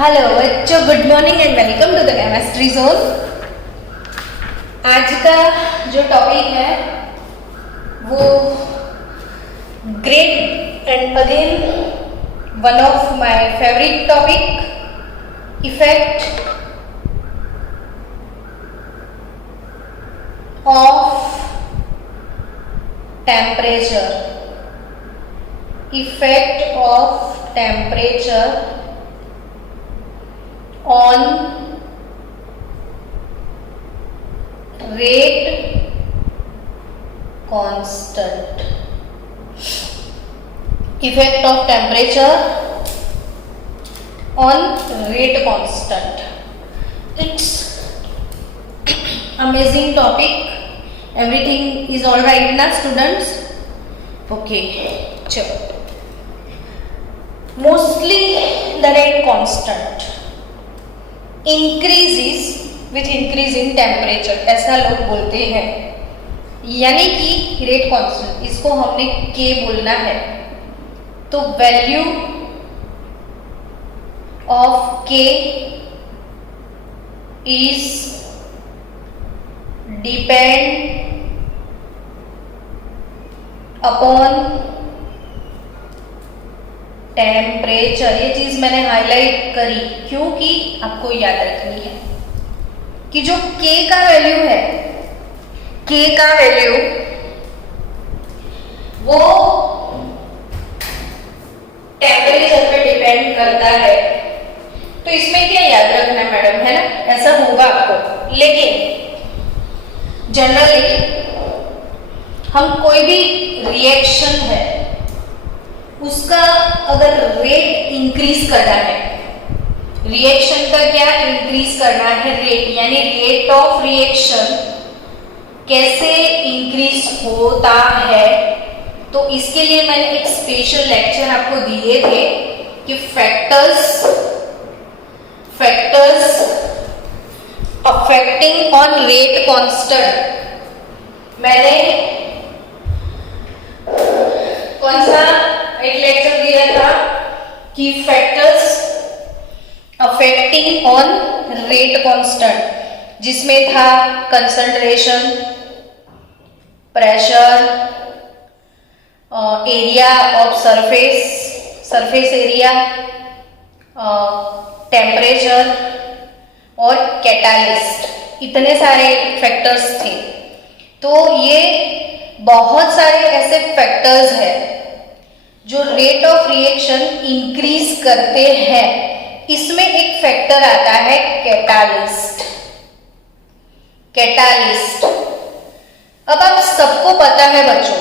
Hello बच्चों, good morning and welcome to the chemistry zone. आज का जो टॉपिक है वो great and again one of my favourite topic, effect of temperature, effect of temperature on rate constant, effect of temperature on rate constant. It's amazing topic. Everything is all right na students? Okay, chalo. Mostly the rate constant increases with increase in temperature, ऐसा लोग बोलते हैं। यानी कि rate constant, इसको हमने के बोलना है, तो वैल्यू ऑफ के इज डिपेंड अपॉन टेम्परेचर। ये चीज मैंने हाईलाइट करी क्योंकि आपको याद रखनी है कि जो K का वैल्यू है, K का वैल्यू वो टेम्परेचर पे डिपेंड करता है। तो इसमें क्या याद रखना है मैडम, है ना? ऐसा होगा आपको। लेकिन जनरली हम कोई भी रिएक्शन है उसका अगर रेट इंक्रीज करना है, रिएक्शन का क्या इंक्रीज करना है, रेट, यानी रेट ऑफ रिएक्शन कैसे इंक्रीज होता है, तो इसके लिए मैंने एक स्पेशल लेक्चर आपको दिए थे कि factors affecting on rate constant. मैंने कौन सा एक लेक्चर दिया था कि factors affecting on rate constant, जिसमें था concentration, pressure, area of surface area, temperature और कैटालिस्ट। इतने सारे फैक्टर्स थे। तो ये बहुत सारे ऐसे फैक्टर्स हैं जो रेट ऑफ रिएक्शन इंक्रीज करते हैं। इसमें एक फैक्टर आता है कैटालिस्ट। अब आप सबको पता है बच्चों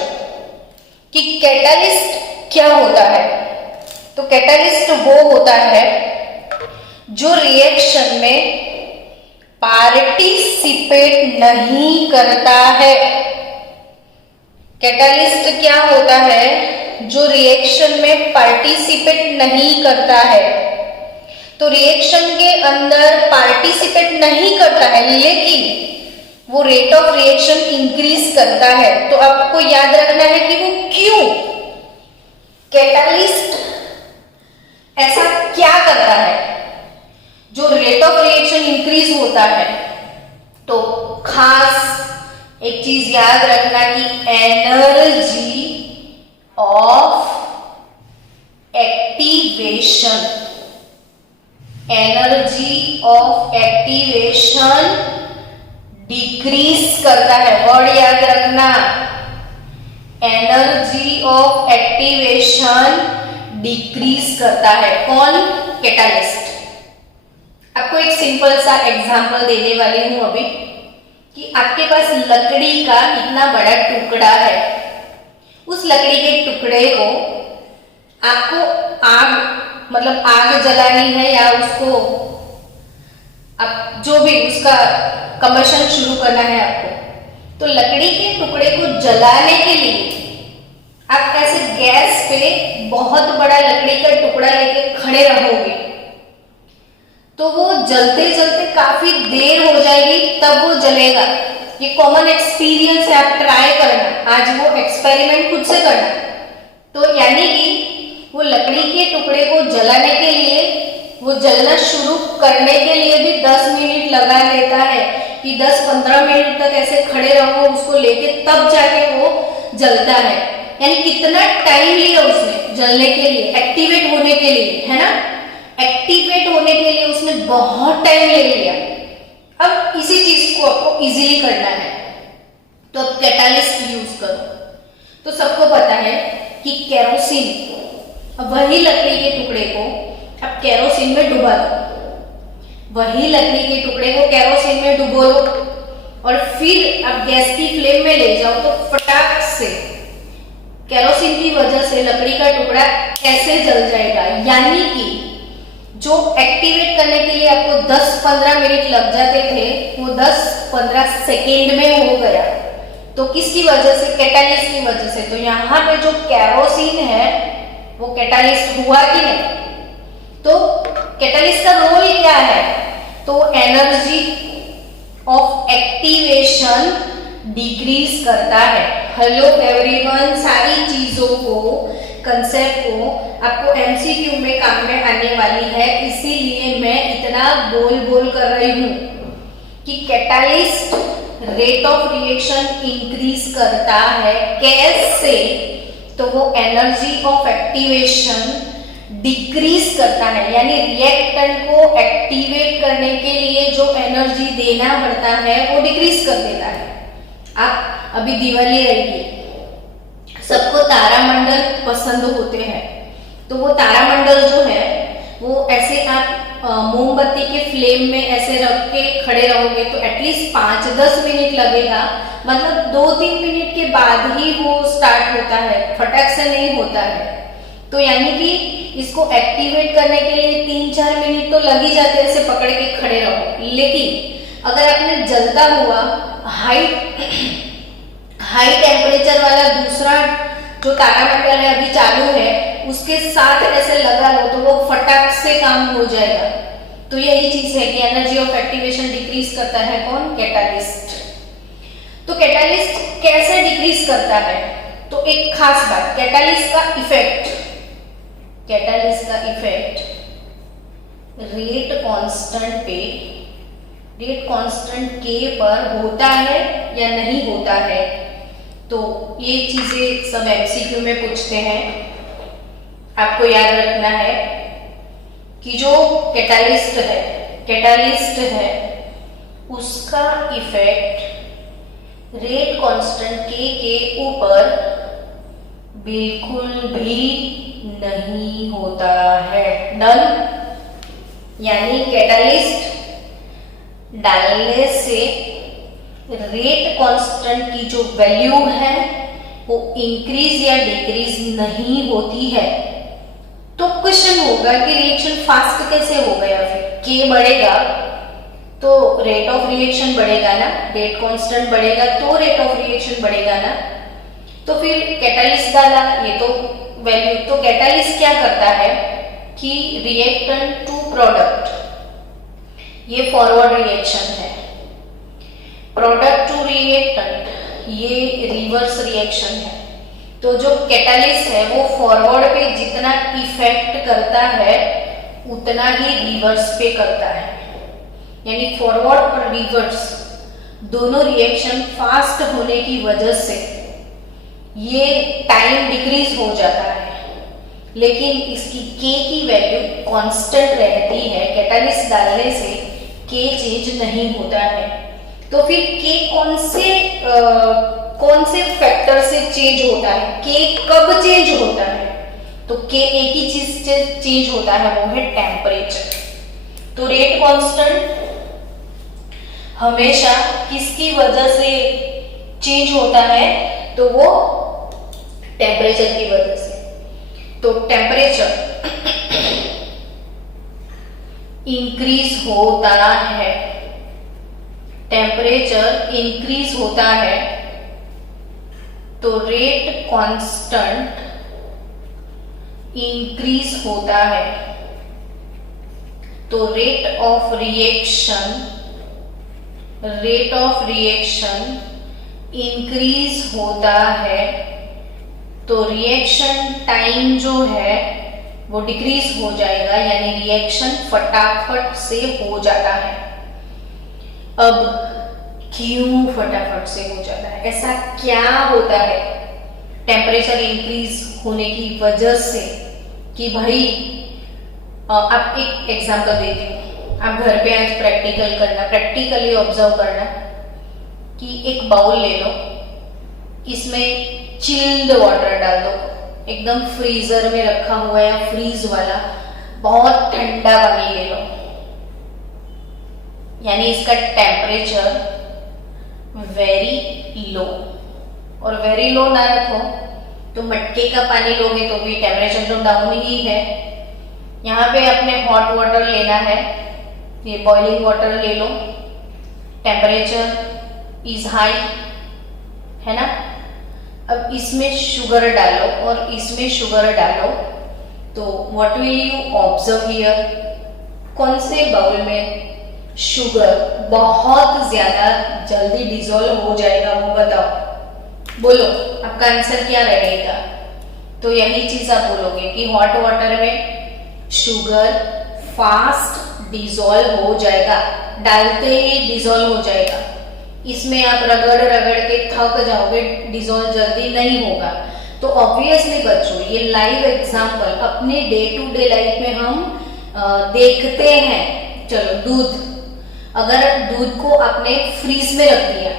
कि कैटालिस्ट क्या होता है। तो कैटालिस्ट वो होता है जो रिएक्शन में पार्टिसिपेट नहीं करता है। कैटालिस्ट क्या होता है? जो रिएक्शन में पार्टिसिपेट नहीं करता है। तो रिएक्शन के अंदर पार्टिसिपेट नहीं करता है लेकिन वो रेट ऑफ रिएक्शन इंक्रीज करता है। तो आपको याद रखना है कि वो क्यों, कैटालिस्ट ऐसा क्या करता है जो रेट ऑफ रिएक्शन इंक्रीज होता है। तो खास एक चीज याद रखना कि एनर्जी ऑफ एक्टिवेशन डिक्रीज करता है। वर्ड याद रखना, एनर्जी ऑफ एक्टिवेशन डिक्रीज करता है। कौन? कैटालिस्ट। आपको एक सिंपल सा एग्जांपल देने वाली हूं अभी कि आपके पास लकड़ी का इतना बड़ा टुकड़ा है। उस लकड़ी के टुकड़े को आपको आग जलानी है या उसको आप जो भी उसका कम्बशन शुरू करना है आपको। तो लकड़ी के टुकड़े को जलाने के लिए आप ऐसे गैस पे बहुत बड़ा लकड़ी का टुकड़ा लेके खड़े रहोगे तो वो जलते जलते काफी देर हो जाएगी, तब वो जलेगा। ये कॉमन एक्सपीरियंस है, आप ट्राई करना, आज वो एक्सपेरिमेंट खुद से करना। तो यानी कि वो लकड़ी के टुकड़े को जलाने के लिए वो जलना शुरू करने के लिए भी 10 मिनट लगा लेता है कि 10-15 मिनट तक ऐसे खड़े रहो उसको लेके, तब जाके वो जलता है। यानी कितना टाइम लिया उसने जलने के लिए, एक्टिवेट होने के लिए, है ना। एक्टिवेट होने के लिए उसने बहुत टाइम ले लिया। अब इसी चीज को आपको इजीली करना है तो अब कैटालिस्ट यूज करो। तो सबको पता है कि केरोसिन, अब वही लकड़ी के टुकड़े को अब केरोसिन में डुबा दो, वही लकड़ी के टुकड़े को केरोसिन में डुबो लो और फिर अब गैस की फ्लेम में ले जाओ तो फटाक से केरोसिन की वजह से लकड़ी का टुकड़ा कैसे जल जाएगा। यानी कि जो एक्टिवेट करने के लिए आपको 10-15 मिनट लग जाते थे वो 10-15 सेकेंड में हो गया। तो किसकी वजह से? कैटालिस्ट की वजह से। तो यहाँ पे जो केरोसिन है वो कैटालिस्ट हुआ कि नहीं? तो कैटालिस्ट का रोल क्या है? तो एनर्जी ऑफ एक्टिवेशन डिक्रीज करता है। हेलो एवरीवन, सारी चीजों को, कंसेप्ट को आपको एमसीक्यू में काम में आने वाली है, इसीलिए मैं इतना बोल कर रही हूं कि catalyst rate of reaction increase करता है। कैसे? तो वो एनर्जी ऑफ एक्टिवेशन डिक्रीज करता है, यानी रिएक्टेंट को एक्टिवेट करने के लिए जो एनर्जी देना पड़ता है वो डिक्रीज कर देता है। आप अभी दिवाली रहेगी, सबको तारामंडल पसंद होते हैं, तो वो तारामंडल जो है वो ऐसे आप मोमबत्ती के फ्लेम में ऐसे रख के खड़े रहोगे तो एटलीस्ट 5-10 मिनट लगेगा, मतलब 2-3 मिनट के बाद ही वो स्टार्ट होता है, फटाक से नहीं होता है। तो यानी कि इसको एक्टिवेट करने के लिए 3-4 मिनट तो लग ही जाते हैं, ऐसे पकड़ के खड़े रहो। लेकिन अगर आपने जलता हुआ हाई टेम्परेचर वाला दूसरा जो तारामंडल है अभी चालू है उसके साथ ऐसे लगा लो तो वो फटाक से काम हो जाएगा। तो यही चीज है कि एनर्जी ऑफ एक्टिवेशन डिक्रीज करता है कौन? कैटालिस्ट। तो कैटालिस्ट कैसे डिक्रीज करता है? तो एक खास बात, कैटालिस्ट का इफेक्ट रेट कांस्टेंट के पर होता है या नहीं होता है। तो ये चीजें सब एमसीक्यू में पूछते हैं, आपको याद रखना है कि जो कैटालिस्ट है उसका इफेक्ट रेट कांस्टेंट के ऊपर बिल्कुल भी नहीं होता है। डन? यानी कैटालिस्ट डालने से रेट कांस्टेंट की जो वैल्यू है वो इंक्रीज या डिक्रीज नहीं होती है। तो क्वेश्चन होगा कि रिएक्शन फास्ट कैसे हो गया? फिर के बढ़ेगा तो रेट ऑफ रिएक्शन बढ़ेगा ना, रेट कांस्टेंट बढ़ेगा तो रेट ऑफ रिएक्शन बढ़ेगा ना। तो फिर कैटालिस्ट डाला, ये तो वैल्यू, तो कैटालिस्ट क्या करता है कि रिएक्टेंट टू प्रोडक्ट, ये फॉरवर्ड रिएक्शन है, प्रोडक्ट टू रिएक्टेंट ये रिवर्स रिएक्शन है। तो जो कैटालिस्ट है वो फॉरवर्ड पे जितना इफेक्ट करता है उतना ही रिवर्स पे करता है। यानी फॉरवर्ड और रिवर्स दोनों रिएक्शन फास्ट होने की वजह से ये टाइम डिक्रीज हो जाता है, लेकिन इसकी के की वैल्यू कांस्टेंट रहती है। कैटालिस्ट डालने से के चेंज नहीं होता है। तो फिर के कौन से फैक्टर से चेंज होता है? के कब चेंज होता है? तो के एक ही चीज से चेंज होता है, वो है टेम्परेचर। तो रेट कांस्टेंट हमेशा किसकी वजह से चेंज होता है? तो वो टेम्परेचर की वजह से। तो टेम्परेचर इंक्रीज होता है, टेम्परेचर इंक्रीज होता है तो रेट कांस्टेंट इंक्रीज होता है। तो रेट ऑफ रिएक्शन इंक्रीज होता है तो रिएक्शन टाइम जो है वो डिक्रीज हो जाएगा, यानी रिएक्शन फटाफट से हो जाता है। अब क्यों फटाफट से हो जाता है, ऐसा क्या होता है टेम्परेचर इंक्रीज होने की वजह से कि भाई आप एक एग्जांपल देती हूँ, आप घर पे आज प्रैक्टिकल करना, प्रैक्टिकली ऑब्जर्व करना कि एक बाउल ले लो, इसमें चिल्ड वाटर डाल दो, एकदम फ्रीजर में रखा हुआ या फ्रीज वाला बहुत ठंडा पानी ले लो, यानी इसका टेम्परेचर वेरी लो, और वेरी लो ना रखो तो मटके का पानी लोगे तो भी टेम्परेचर तो डाउन ही है। यहाँ पे अपने हॉट वाटर लेना है, ये बॉइलिंग वाटर ले लो, टेम्परेचर इज हाई है ना। अब इसमें शुगर डालो और इसमें शुगर डालो, तो what will you observe here, कौन से बाउल में शुगर बहुत ज्यादा जल्दी डिसॉल्व हो जाएगा, वो बताओ, बोलो आपका आंसर क्या रहेगा। तो यही चीज आप बोलोगे कि हॉट वाटर में शुगर फास्ट डिसॉल्व हो जाएगा, डालते ही डिसॉल्व हो जाएगा, इसमें आप रगड़ रगड़ के थक जाओगे, डिसॉल्व जल्दी नहीं होगा। तो ऑब्वियसली बच्चों, ये लाइव एग्जांपल अपने डे टू डे लाइफ में हम देखते हैं। चलो दूध, अगर दूध को आपने फ्रीज में रख दिया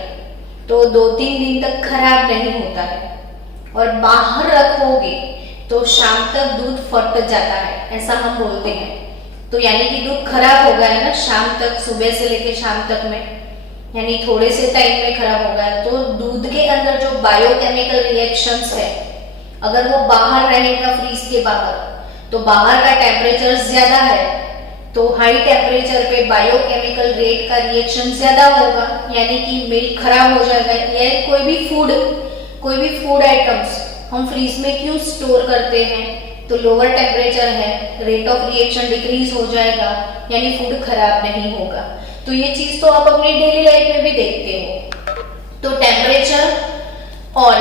तो 2-3 दिन तक खराब नहीं होता है, और बाहर रखोगे तो शाम तक दूध फट जाता है, ऐसा हम बोलते हैं। तो यानी कि दूध खराब हो गया है ना शाम तक, सुबह से लेके शाम तक में, यानी थोड़े से टाइम में खराब हो गया। तो दूध के अंदर जो बायोकेमिकल रिएक्शंस है, अगर वो बाहर रहेगा फ्रीज के बाहर, तो बाहर का टेम्परेचर ज्यादा है, तो हाई टेम्परेचर पे बायोकेमिकल रेट का रिएक्शन ज्यादा होगा, यानी कि मिल्क खराब हो जाएगा। या कोई भी फूड आइटम्स हम फ्रीज में क्यों स्टोर करते हैं, तो लोअर टेम्परेचर है, रेट ऑफ रिएक्शन डिक्रीज हो जाएगा, यानी फूड खराब नहीं होगा। तो ये चीज तो आप अपनी डेली लाइफ में भी देखते हो। तो टेम्परेचर और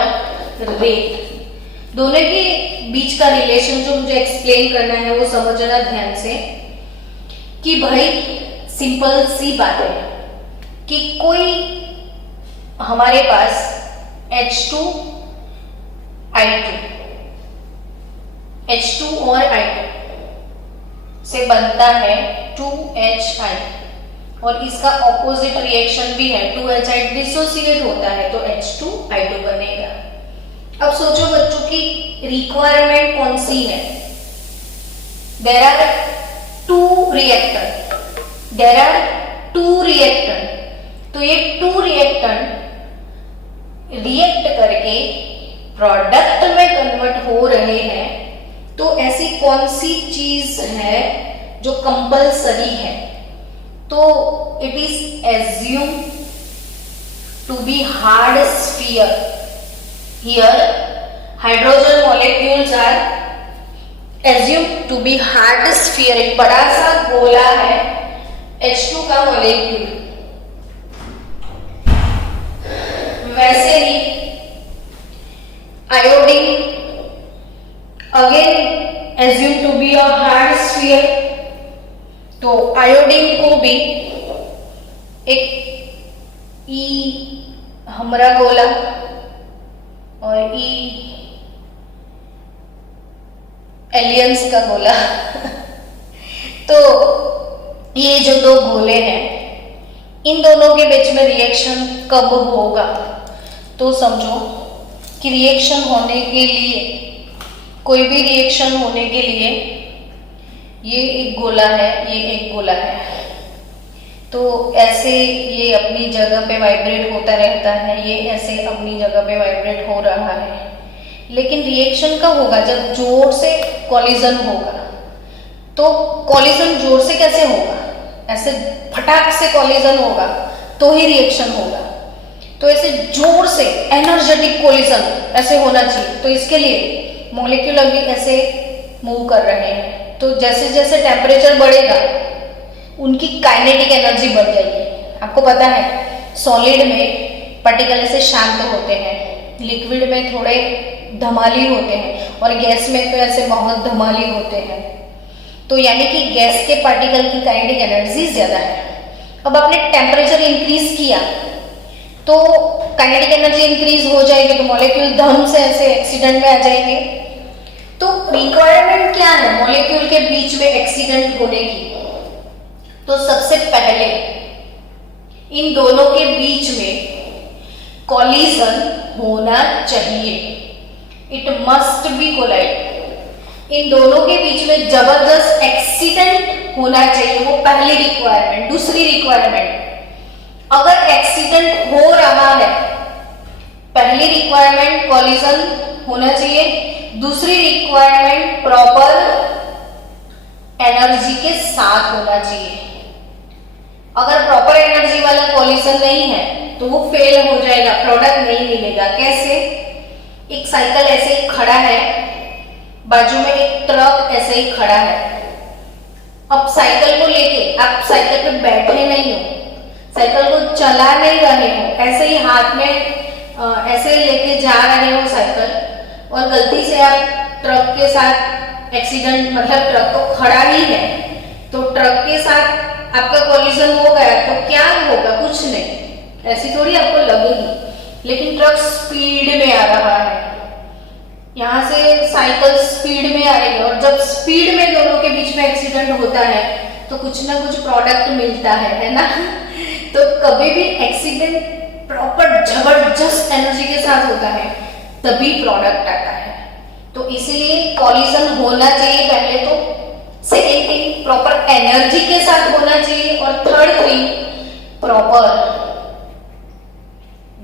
रेट दोनों के बीच का रिलेशन जो मुझे एक्सप्लेन करना है वो समझना ध्यान से, कि भाई सिंपल सी बात है कि कोई हमारे पास H2 और I2 से बनता है 2HI, और इसका ऑपोजिट रिएक्शन भी है, 2HI डिसोसिएट होता है तो H2I2 बनेगा। अब सोचो बच्चों की रिक्वायरमेंट कौन सी है, देयर आर टू रिएक्टर, तो ये टू रिएक्टर रिएक्ट करके प्रोडक्ट में कन्वर्ट हो रहे हैं, तो ऐसी कौन सी चीज है जो कंपल्सरी है, तो it is assume to be hard sphere. Here hydrogen molecules are assumed to be hard sphere, एक बड़ा सा गोला है H2 का मॉलिक्यूल। वैसे ही iodine again assumed to be a hard sphere, तो आयोडीन को भी एक ई हमरा गोला और ई एलियंस का गोला तो ये जो दो गोले हैं, इन दोनों के बीच में रिएक्शन कब होगा, तो समझो कि रिएक्शन होने के लिए, कोई भी रिएक्शन होने के लिए, ये एक गोला है, ये एक गोला है, तो ऐसे ये अपनी जगह पे वाइब्रेट होता रहता है, ये ऐसे अपनी जगह पे वाइब्रेट हो रहा है। लेकिन रिएक्शन कब होगा, जब जोर से कॉलिजन होगा। तो कॉलिजन जोर से कैसे होगा, ऐसे फटाक से कॉलिजन होगा तो ही रिएक्शन होगा। तो ऐसे जोर से एनर्जेटिक कॉलिजन ऐसे होना चाहिए, तो इसके लिए मॉलिक्यूल अभी ऐसे मूव कर रहे हैं, तो जैसे जैसे टेम्परेचर बढ़ेगा उनकी काइनेटिक एनर्जी बढ़ जाएगी। आपको पता है सॉलिड में पार्टिकल ऐसे शांत होते हैं, लिक्विड में थोड़े धमाली होते हैं और गैस में तो ऐसे बहुत धमाली होते हैं। तो यानी कि गैस के पार्टिकल की काइनेटिक एनर्जी ज्यादा है। अब आपने टेम्परेचर इंक्रीज किया तो काइनेटिक एनर्जी इंक्रीज हो जाएगी, तो मॉलिक्यूल धम से ऐसे एक्सीडेंट में आ जाएंगे। तो रिक्वायरमेंट क्या है मॉलिक्यूल के बीच में एक्सीडेंट होने की? तो सबसे पहले इन दोनों के बीच में कॉलिजन होना चाहिए। It must be collide. इन दोनों के बीच में जबरदस्त एक्सीडेंट होना चाहिए, वो पहली रिक्वायरमेंट। दूसरी रिक्वायरमेंट, अगर एक्सीडेंट हो रहा है, पहली रिक्वायरमेंट कॉलिजन होना चाहिए, दूसरी रिक्वायरमेंट प्रॉपर एनर्जी के साथ होना चाहिए। अगर प्रॉपर एनर्जी वाला कॉलिजन नहीं है तो वो फेल हो जाएगा, प्रोडक्ट नहीं मिलेगा। कैसे? एक साइकिल ऐसे ही खड़ा है, बाजू में एक ट्रक ऐसे ही खड़ा है। अब साइकिल को लेके आप साइकिल पे बैठे नहीं हो, साइकिल को चला नहीं रहे हो, ऐसे ही हाथ में ऐसे लेके जा रहे हो साइकिल, और गलती से आप ट्रक के साथ एक्सीडेंट, मतलब ट्रक तो खड़ा ही है तो ट्रक के साथ आपका कॉलिजन हो गया तो क्या होगा? कुछ नहीं, ऐसी थोड़ी आपको लगेगी। लेकिन ट्रक स्पीड में आ रहा है, यहाँ से साइकिल स्पीड में आ रही है, और जब स्पीड में दोनों के बीच में एक्सीडेंट होता है तो कुछ ना कुछ प्रोडक्ट मिलता है ना। तो कभी भी एक्सीडेंट प्रॉपर जबरदस्त एनर्जी के साथ होता है तभी प्रोडक्ट आता है। तो इसलिए कॉलिजन होना चाहिए पहले तो, सेकेंड थिंग प्रॉपर एनर्जी के साथ होना चाहिए, और थर्ड थिंग प्रॉपर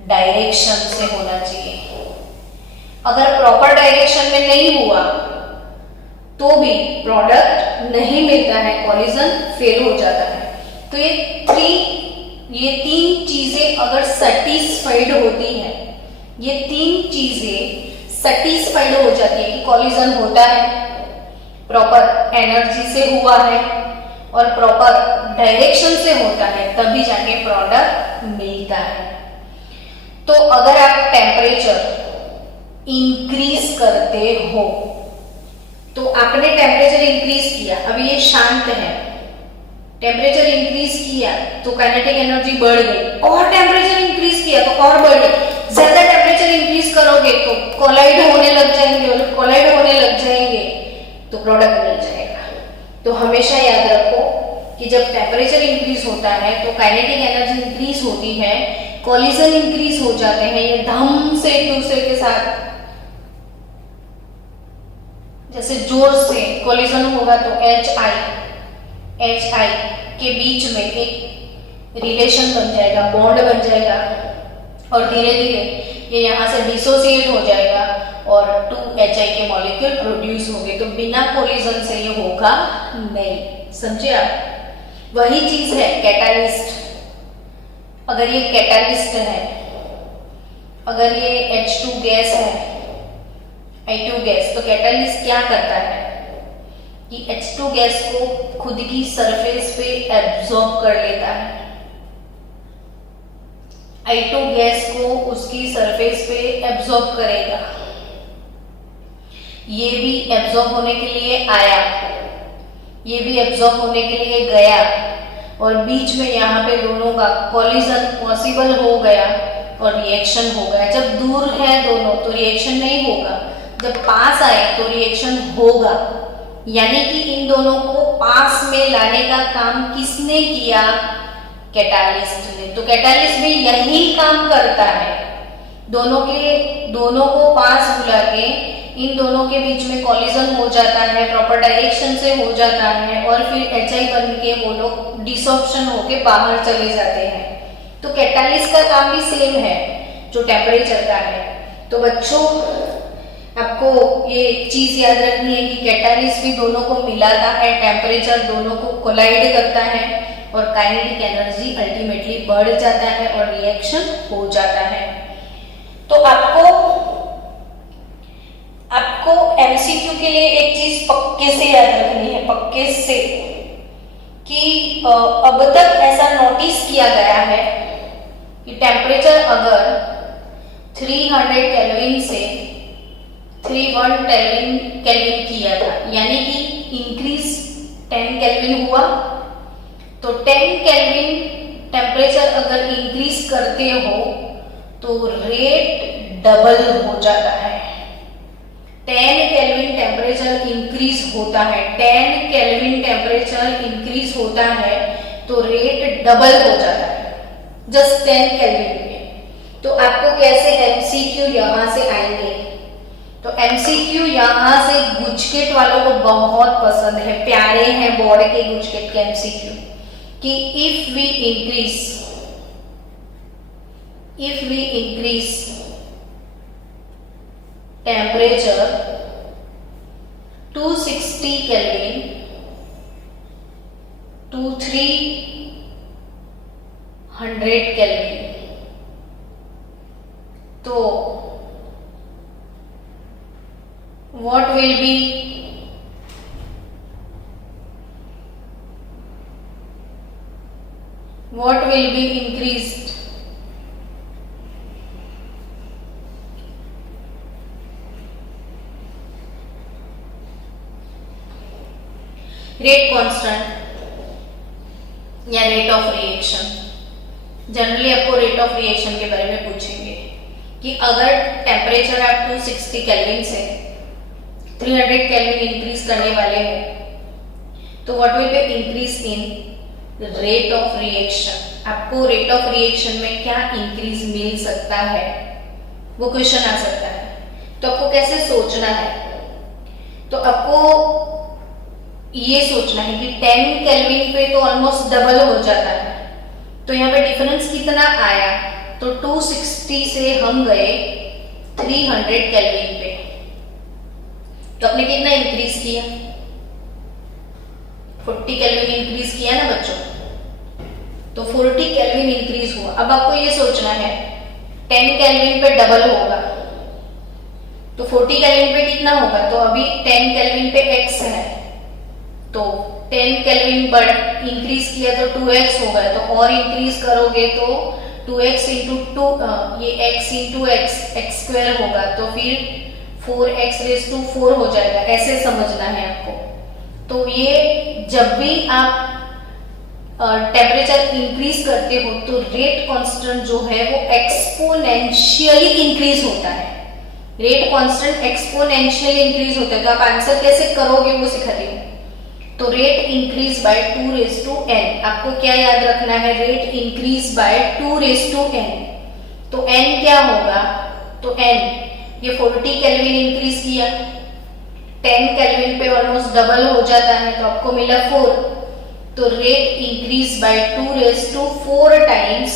डायरेक्शन से होना चाहिए। अगर प्रॉपर डायरेक्शन में नहीं हुआ तो भी प्रोडक्ट नहीं मिलता है, कॉलिजन फेल हो जाता है। तो ये तीन चीजें अगर सेटिस्फाइड होती है, ये तीन चीजें सेटिस्फाइड हो जाती है कि कॉलिजन होता है, प्रॉपर एनर्जी से हुआ है और प्रॉपर डायरेक्शन से होता है, तभी जाके प्रोडक्ट मिलता है। तो अगर आप टेम्परेचर इंक्रीज करते हो, तो आपने टेम्परेचर इंक्रीज किया, अभी ये शांत है, टेम्परेचर इंक्रीज किया तो काइनेटिक एनर्जी बढ़ गई, और टेम्परेचर इंक्रीज किया तो और बढ़ गई। ज्यादा टेम्परेचर इंक्रीज करोगे तो कोलाइड होने लग जाएंगे, और कोलाइड होने लग जाएंगे तो प्रोडक्ट मिल जाएगा। तो हमेशा याद रखो कि जब टेम्परेचर इंक्रीज होता है तो काइनेटिक एनर्जी इंक्रीज होती है, कॉलिजन इंक्रीज हो जाते हैं, ये धम से एक दूसरे के साथ जैसे जोर से कॉलिजन होगा तो एच आई के बीच में एक रिलेशन बन जाएगा, बॉन्ड बन जाएगा, और धीरे धीरे ये यहाँ से डिसोसिएट हो जाएगा और 2HI के मॉलिक्यूल प्रोड्यूस होंगे। तो बिना कॉलिजन से ये होगा नहीं, समझे आप? वही चीज है कैटालिस्ट। अगर ये कैटालिस्ट है, अगर ये H2 गैस है, I2 गैस, तो कैटालिस्ट क्या करता है कि H2 गैस को खुद की सरफेस पे एब्जॉर्ब कर लेता है, I2 गैस को उसकी सरफेस पे एब्जॉर्ब करेगा, ये भी एब्जॉर्ब होने के लिए आया, ये भी एब्जॉर्ब होने के लिए गया, और बीच में यहाँ पे दोनों का कॉलिजन पॉसिबल हो गया और रिएक्शन हो गया। जब दूर है दोनों तो रिएक्शन नहीं होगा, जब पास आए तो रिएक्शन होगा। यानी कि इन दोनों को पास में लाने का काम किसने किया? कैटालिस्ट ने। तो कैटालिस्ट भी यही काम करता है, दोनों को पास बुला के इन दोनों के बीच में कॉलिजन हो जाता है, प्रॉपर डायरेक्शन से हो जाता है, और फिर HI बन के वो लोग डिसॉर्प्शन होके बाहर चले जाते हैं। तो कैटालिस्ट का काम भी सेम है जो टेम्परेचर का है। तो बच्चों आपको ये चीज याद रखनी है कि कैटालिस्ट भी दोनों को मिलाता है, टेम्परेचर दोनों को कोलाइड करता है, और काइनेटिक एनर्जी अल्टीमेटली बढ़ जाता है और रिएक्शन हो जाता है। तो आपको MCQ के लिए एक चीज पक्के से याद रखनी है, पक्के से, कि अब तक ऐसा नोटिस किया गया है कि टेम्परेचर अगर 300 केल्विन से 31 केल्विन किया था, यानी कि इंक्रीज 10 केल्विन हुआ। तो 10 केल्विन टेम्परेचर अगर इंक्रीज करते हो तो रेट डबल हो जाता है। 10 केल्विन टेम्परेचर इंक्रीज होता है, 10 केल्विन टेम्परेचर इंक्रीज होता है तो रेट डबल हो जाता है जस्ट 10 केल्विन में। तो आपको कैसे एमसीक्यू यहां से आएंगे? तो एमसीक्यू यहां से गुजकेट वालों को बहुत पसंद है, प्यारे हैं बोर्ड के गुजकेट के एमसीक्यू, कि if we increase temperature to 60 kelvin to 300 kelvin, तो what will be increased? Rate constant या रेट ऑफ रिएक्शन। जनरली आपको रेट ऑफ रिएक्शन के बारे में पूछेंगे कि अगर टेम्परेचर आप 260 केल्विन से 300 केल्विन इंक्रीज करने वाले हो तो what will be increase in rate of reaction. आपको रेट ऑफ रिएक्शन में क्या इंक्रीज मिल सकता है, वो क्वेश्चन आ सकता है। तो आपको कैसे सोचना है? तो आपको ये सोचना है कि 10 केल्विन पे तो ऑलमोस्ट डबल हो जाता है, तो यहाँ पे डिफरेंस कितना आया? तो 260 से हम गए 300 केल्विन पे, तो आपने कितना इंक्रीज किया? 40 केल्विन इंक्रीज किया ना बच्चों, तो 40 केल्विन इंक्रीज हुआ। अब आपको ये सोचना है 10 केल्विन पे डबल होगा तो 40 केल्विन पे कितना होगा? तो अभी 10 केल्विन पे x है, तो 10 केल्विन बढ़ इंक्रीज किया तो 2x होगा, तो और इंक्रीज करोगे तो 2x इंटू 2 ये x इंटू x स्क्वायर होगा, तो फिर 4x रेज टू 4 हो जाएगा। ऐसे समझना है आपको। तो ये जब भी आप टेम्परेचर इंक्रीज करते हो तो रेट कांस्टेंट जो है वो एक्सपोनेंशियली इंक्रीज होता है। रेट कांस्टेंट एक्सपोनेंशियली इंक्रीज होता है। तो आप आंसर कैसे करोगे वो सिखाती हूँ। तो rate increase by 2 raise to n। आपको क्या याद रखना है? Rate increase by 2 raise to n। तो n क्या होगा? तो n ये 40 केल्विन इंक्रीज किया, 10 केल्विन पे ऑलमोस्ट डबल हो जाता है, तो आपको मिला 4। तो rate increase by 2 raise to 4 times,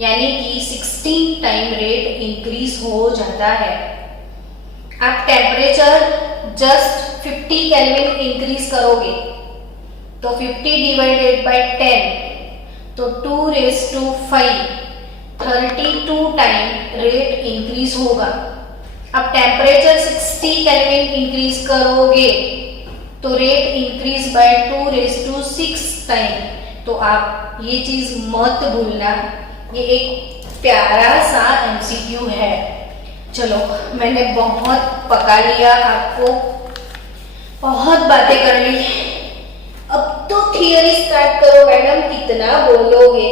यानी कि 16 टाइम रेट इंक्रीज हो जाता है। आप टेम्परेचर जस्ट 50 केल्विन इंक्रीज करोगे तो 50 डिवाइडेड बाय 10 तो 2 raise to 5 32 time rate increase होगा। अब टेम्परेचर 60 केल्विन इंक्रीज करोगे तो rate increase by 2 raise to 6 time. तो आप ये चीज मत भूलना, ये एक प्यारा सा एमसीक्यू है। चलो मैंने बहुत पका लिया आपको, बहुत बातें कर ली, अब तो थियरी स्टार्ट करो। मैडम कितना बोलोगे?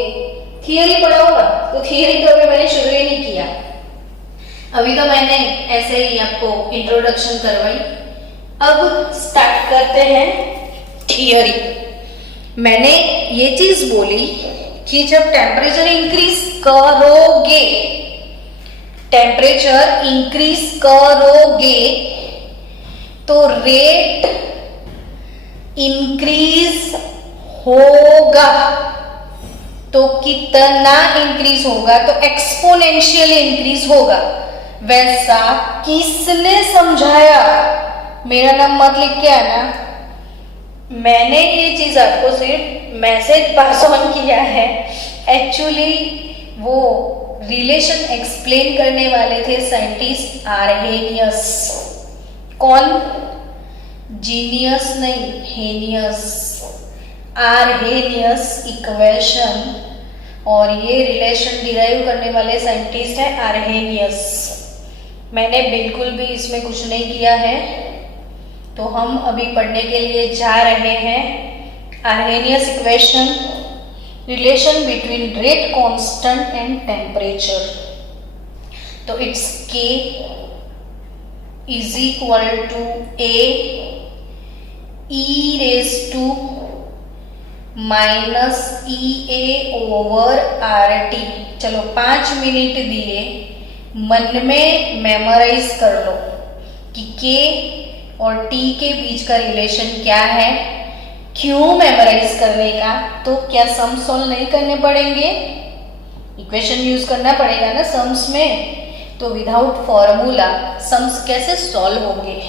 थियरी पढ़ाऊंगा तो थियरी तो अभी मैंने शुरू ही नहीं किया, अभी तो मैंने ऐसे ही आपको इंट्रोडक्शन करवाई। अब स्टार्ट करते हैं थियरी। मैंने ये चीज बोली कि जब टेम्परेचर इंक्रीज करोगे, टेम्परेचर इंक्रीज करोगे तो रेट इंक्रीज होगा। तो कितना इंक्रीज होगा? तो एक्सपोनेंशियली इंक्रीज होगा। वैसा किसने समझाया? मेरा नाम मत लिख के आना, मैंने ये चीज आपको सिर्फ मैसेज पास ऑन किया है। एक्चुअली वो रिलेशन एक्सप्लेन करने वाले थे साइंटिस्ट आर्हेनियस। कौन? जीनियस नहीं, हेनियस। आर्हेनियस इक्वेशन और ये रिलेशन डिराइव करने वाले साइंटिस्ट है आर्हेनियस। मैंने बिल्कुल भी इसमें कुछ नहीं किया है। तो हम अभी पढ़ने के लिए जा रहे हैं Arrhenius equation, relation between rate constant and temperature. तो it's K is equal to A e raise to minus EA over RT। चलो 5 मिनट दिए, मन में मेमोराइज कर लो कि K और T के बीच का रिलेशन क्या है। क्यों मेमोराइज करने का? तो क्या सम सॉल्व नहीं करने पड़ेंगे, इक्वेशन यूज करना पड़ेगा ना सम्स में। तो विदाउट फॉर्मूला सम्स कैसे सॉल्व होंगे?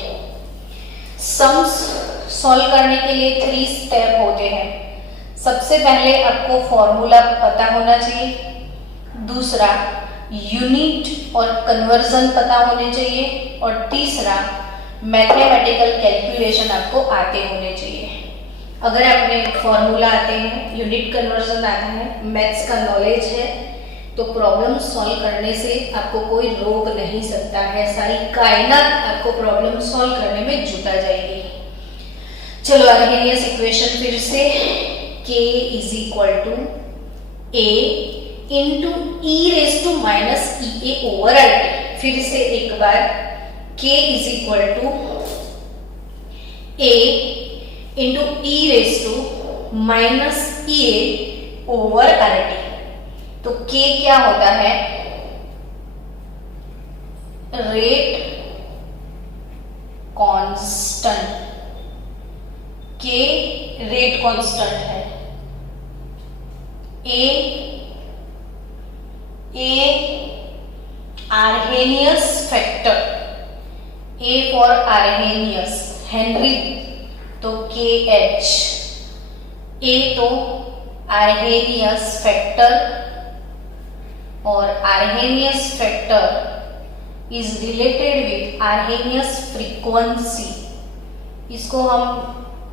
सम्स सॉल्व करने के लिए 3 स्टेप होते हैं। सबसे पहले आपको फॉर्मूला पता होना चाहिए, दूसरा यूनिट और कन्वर्जन पता होने चाहिए, और तीसरा मैथमेटिकल कैलकुलेशन आपको आते होने चाहिए। अगर आपने फॉर्मूला आते हैं, यूनिट कन्वर्जन आता है, मैथ्स का नॉलेज है, तो प्रॉब्लम सॉल्व करने से आपको कोई रोक नहीं सकता है। सारी कायनात आपको प्रॉब्लम सॉल्व करने में जुटा जाएगी। चलो आर्हेनियस इक्वेशन फिर से, K is equal to A into E raise to minus EA over RT। फिर से एक बार, K is equal to A into E raise to minus EA over RT। तो K क्या होता है? Rate constant. K rate constant है। A Arrhenius factor, A for Arrhenius, Henry, तो KH। A तो आर्हेनियस फैक्टर, और Arrhenius factor is related with Arrhenius frequency. इसको हम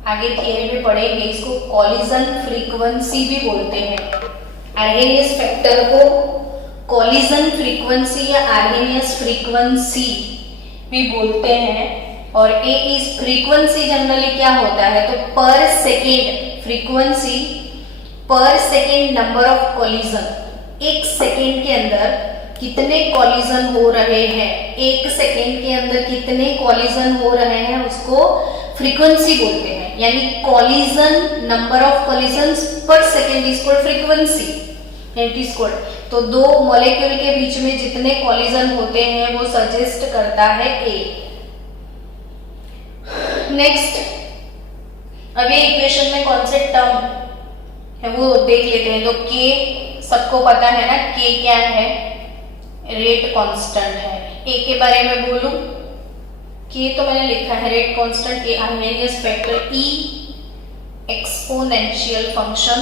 आगे थियरी में पढ़ेंगे, इसको कॉलिजन फ्रीक्वेंसी भी बोलते हैं। आर्हेनियस फैक्टर को कॉलिजन फ्रीक्वेंसी या आर्हेनियस फ्रीक्वेंसी भी बोलते हैं। और ए इज फ्रीक्वेंसी जनरली क्या होता है? तो पर सेकेंड फ्रीक्वेंसी, पर सेकेंड नंबर ऑफ कॉलिजन। एक सेकेंड के अंदर कितने कॉलिजन हो रहे हैं, एक सेकेंड के अंदर कितने कॉलिजन हो रहे हैं, उसको फ्रीक्वेंसी बोलते हैं। यानी कॉलिजन, नंबर ऑफ कॉलिजन्स पर second is called frequency, it is called. तो दो मॉलिक्यूल के बीच में जितने कॉलिजन होते हैं वो सजेस्ट करता है ए। नेक्स्ट, अभी इक्वेशन में कौन से टर्म है वो देख लेते हैं। तो के सबको पता है ना, के क्या है? रेट कांस्टेंट है। ए के बारे में बोलूं, के तो मैंने लिखा है rate constant, A Arrhenius factor, E exponential function.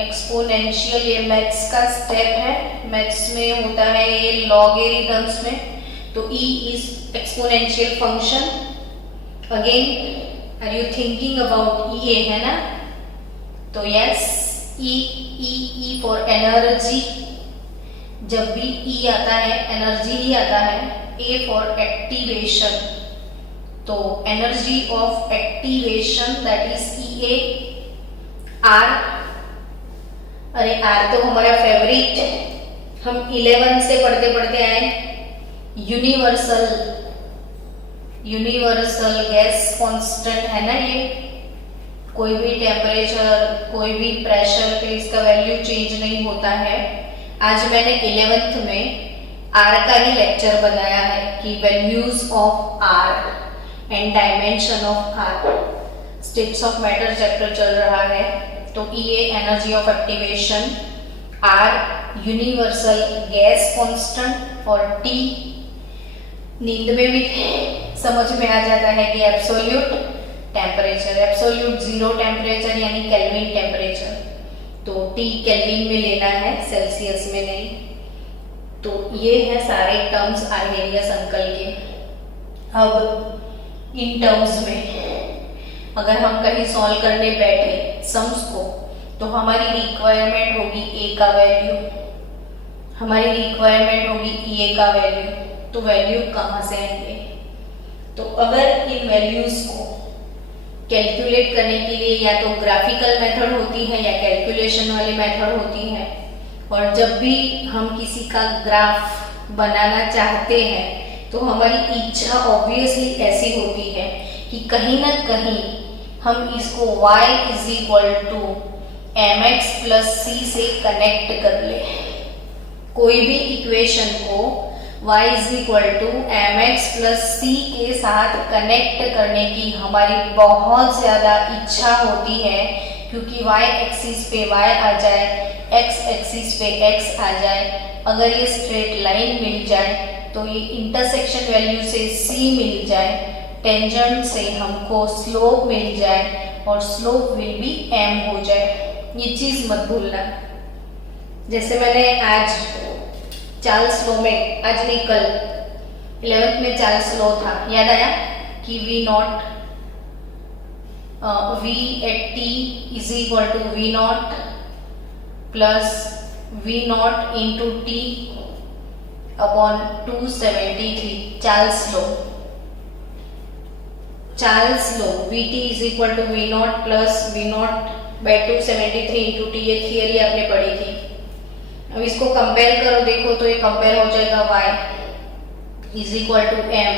Exponential ये मैथ्स का स्टेप है, मैथ्स में होता है ये लॉगरिथम्स में। तो E is exponential function. Again are you thinking about E, है ना? तो यस, ई फॉर एनर्जी। जब भी ई आता है एनर्जी ही आता है। ए फॉर एक्टिवेशन, तो energy of activation that is E A. R, अरे आर तो हमारा फेवरेट, हम 11 से पढ़ते पढ़ते आए। यूनिवर्सल गैस कांस्टेंट है ना ये। कोई भी टेम्परेचर, कोई भी प्रेशर पे इसका वैल्यू चेंज नहीं होता है। आज मैंने 11th में आर का ही लेक्चर बनाया है कि values of R and dimension of R. States of matter chapter चल रहा है। तो ये energy of activation, R universal gas constant, और टी नींद में भी समझ में आ जाता है कि absolute temperature, absolute zero temperature यानी केल्विन टेम्परेचर। तो टी केल्विन में लेना है, सेल्सियस में नहीं। तो ये है सारे टर्म्स आर्हेनियस अंकल के। अब इन टर्म्स में अगर हम कहीं सॉल्व करने बैठे सम्स को, तो हमारी रिक्वायरमेंट होगी ए का वैल्यू, हमारी रिक्वायरमेंट होगी ई ए का वैल्यू। तो वैल्यू कहाँ से आएंगे? तो अगर इन वैल्यूज को कैलकुलेट करने के लिए या तो ग्राफिकल मेथड होती है या कैलकुलेशन वाली मेथड होती है, और जब भी हम किसी का ग्राफ बनाना चाहते हैं तो हमारी इच्छा ऑब्वियसली ऐसी होती है कि कहीं ना कहीं हम इसको y is equal to mx plus c से कनेक्ट कर ले। कोई भी इक्वेशन को y is equal to mx plus c के साथ कनेक्ट करने की हमारी बहुत ज़्यादा इच्छा होती है, क्योंकि y एक्सिस पे y आ जाए, x एक्सिस पे x आ जाए। अगर ये स्ट्रेट लाइन मिल जाए तो ये इंटरसेक्शन वैल्यू से c मिल जाए, टेंजेंट से हमको स्लोप मिल जाए और स्लोप विल बी m हो जाए। ये चीज़ मत भूलना। जैसे मैंने आज चार्ल्स लॉ में, आज नहीं कल 11th में चार्ल्स लॉ था, याद आया कि v not v at t is equal to v not plus v not into t upon 273। Charles law vt is equal to v not plus v not by 273 into T, ये theory आपने पढ़ी थी। अब इसको compare करो, देखो तो ये कंपेयर हो जाएगा y is equal to m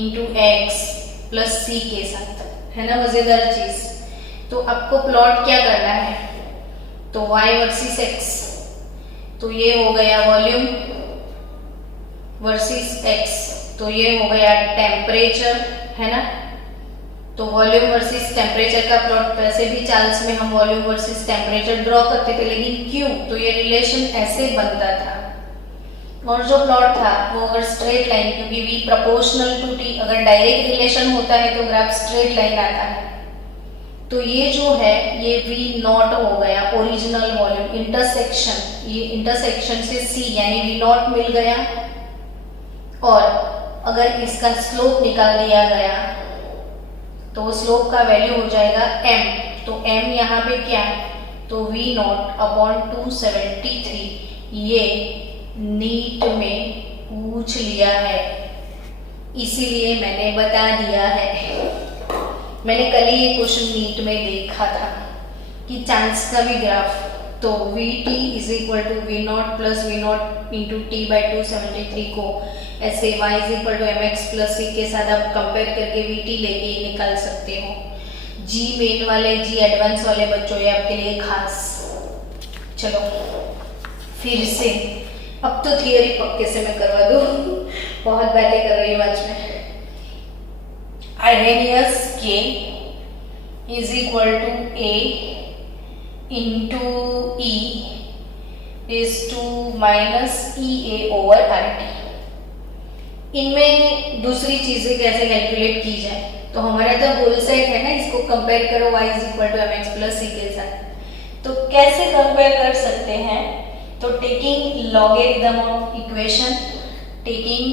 into X plus c के साथ, है ना मजेदार चीज। तो आपको प्लॉट क्या करना है, तो y वर्सेस x, तो ये हो गया वॉल्यूम वर्सेस x, तो ये हो गया टेम्परेचर, है ना। तो वॉल्यूम वर्सेस टेम्परेचर का प्लॉट, वैसे भी चार्ल्स में हम वॉल्यूम वर्सेस टेम्परेचर ड्रॉ करते थे, लेकिन क्यों, तो ये रिलेशन ऐसे बनता था। और जो प्लॉट था वो अगर स्ट्रेट लाइन, क्योंकि v प्रोपोर्शनल टू t, अगर डायरेक्ट रिलेशन होता है तो ग्राफ स्ट्रेट लाइन आता है। तो ये जो है ये v नॉट हो गया ओरिजिनल वॉल्यूम, इंटरसेक्शन, ये इंटरसेक्शन से c यानी v नॉट मिल गया। और अगर इसका स्लोप निकाल दिया गया तो स्लोप का वैल्यू हो जाएगा m, तो m यहाँ पे क्या है, तो v नॉट अपॉन 273। ये नीट में पूछ लिया है, इसीलिए मैंने बता दिया है। मैंने कल ही ये क्वेश्चन नीट में देखा था कि चांस का भी ग्राफ, तो vt is equal to v not plus v not into T by 273 को ऐसे y is equal to M X plus C के साथ आप कंपेयर करके vt लेके निकाल सकते हो। जी मेन वाले, जी एडवांस वाले बच्चों, ये आपके लिए खास। चलो फिर से, अब तो थियरी पक्के से मैं करवा दूँ, बहुत बातें कर रही हूँ आज मैं। Arrhenius K is equal to a into e is to minus ea over RT। इनमें दूसरी चीजें कैसे कैलकुलेट की जाए, तो हमारा तो गोल सेट है ना, इसको कंपेयर करो y is equal to M X plus C के साथ। तो कैसे कंपेयर कर सकते हैं, तो taking logarithm of equation, taking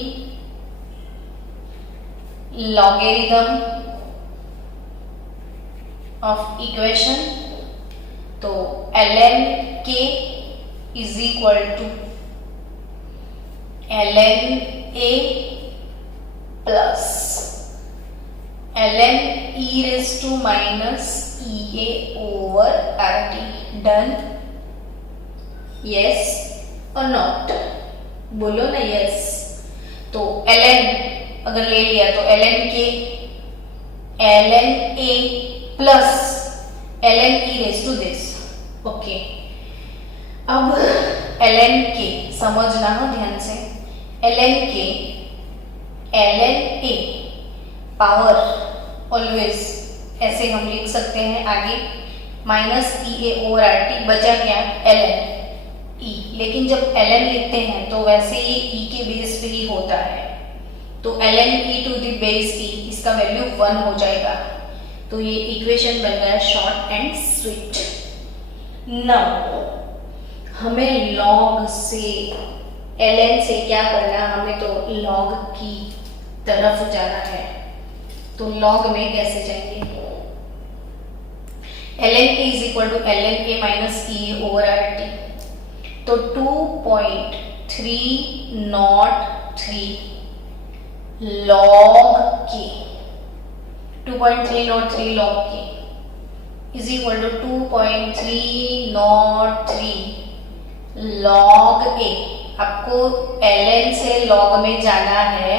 logarithm of equation, तो ln k is equal to ln a plus ln e raise to minus ea over RT। Done, yes और नॉट, बोलो ना यस। तो ln अगर ले लिया तो ln a plus ln e raise to this, okay. अब ln k समझना हो ध्यान से, ln a पावर ऑलवेज ऐसे हम लिख सकते हैं आगे, माइनस ea ओवर RT, बचा क्या ln e। लेकिन जब ln लिखते हैं तो वैसे ही e के बेस पे ही होता है, तो ln e to the base e, इसका वैल्यू 1 हो जाएगा। तो ये इक्वेशन बन गया शॉर्ट एंड स्वीट। नाउ हमें लॉग से, ln से क्या करना, हमें तो लॉग की तरफ जाना है। तो लॉग में कैसे जाएंगे, ln k is equal to ln a minus e over RT। तो 2.303 log k, 2.303 log k is equal to 2.303 log a। आपको ln से log में जाना है,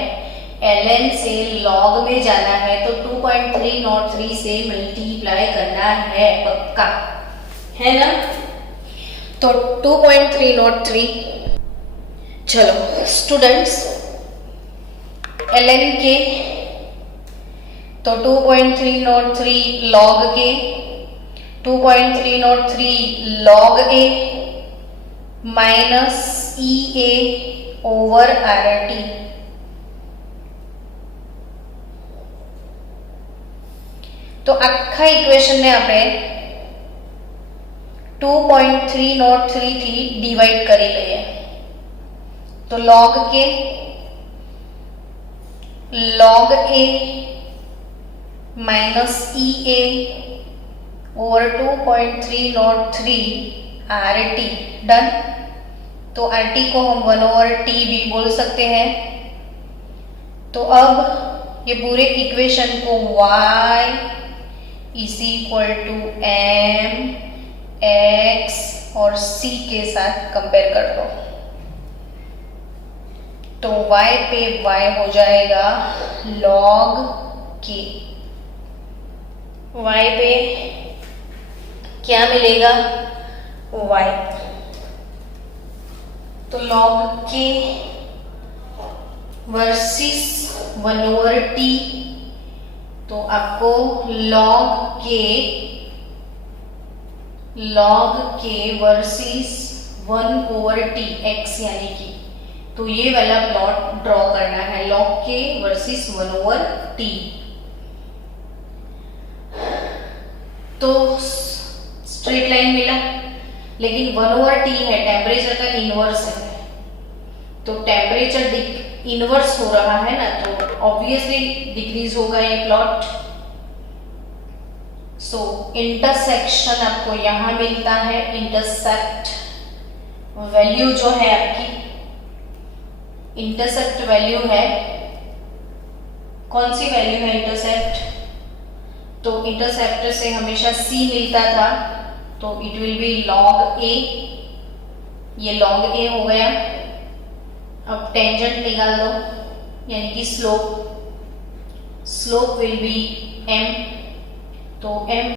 ln से log में जाना है तो 2.303 से मल्टीप्लाई करना है, पक्का है ना। तो 2.303, चलो स्टूडेंट्स ln के तो 2.303 log के, 2.303 log a minus EA over RT। तो આખા ઇક્વેશન ને આપણે 2.303 થી ડિવાઇડ કરી લઈએ તો log के log a minus EA over 2.303 RT done. तो RT को हम 1 ओवर T भी बोल सकते हैं। तो अब ये पूरे इक्वेशन को y is equal to m x और c के साथ कंपेयर कर दो तो y पे y हो जाएगा log k। y पे क्या मिलेगा y, तो log k versus 1 over t, तो आपको log k versus 1 over t x यानी कि, तो ये वाला प्लॉट ड्रॉ करना है log k versus 1 over t। तो स्ट्रेट लाइन मिला, लेकिन 1 ओवर t है, टेम्परेचर का इनवर्स है, तो टेम्परेचर इनवर्स हो रहा है ना, तो ऑब्वियसली डिक्रीज होगा ये प्लॉट। सो इंटरसेक्शन आपको यहां मिलता है, इंटरसेप्ट वैल्यू जो है आपकी, इंटरसेप्ट वैल्यू है, कौन सी वैल्यू है इंटरसेप्ट, तो इंटरसेप्ट से हमेशा c मिलता था, तो it will be log a, ये log a हो गया। अब टेंजेंट निकाल दो, यानी कि स्लोप विल बी m, तो m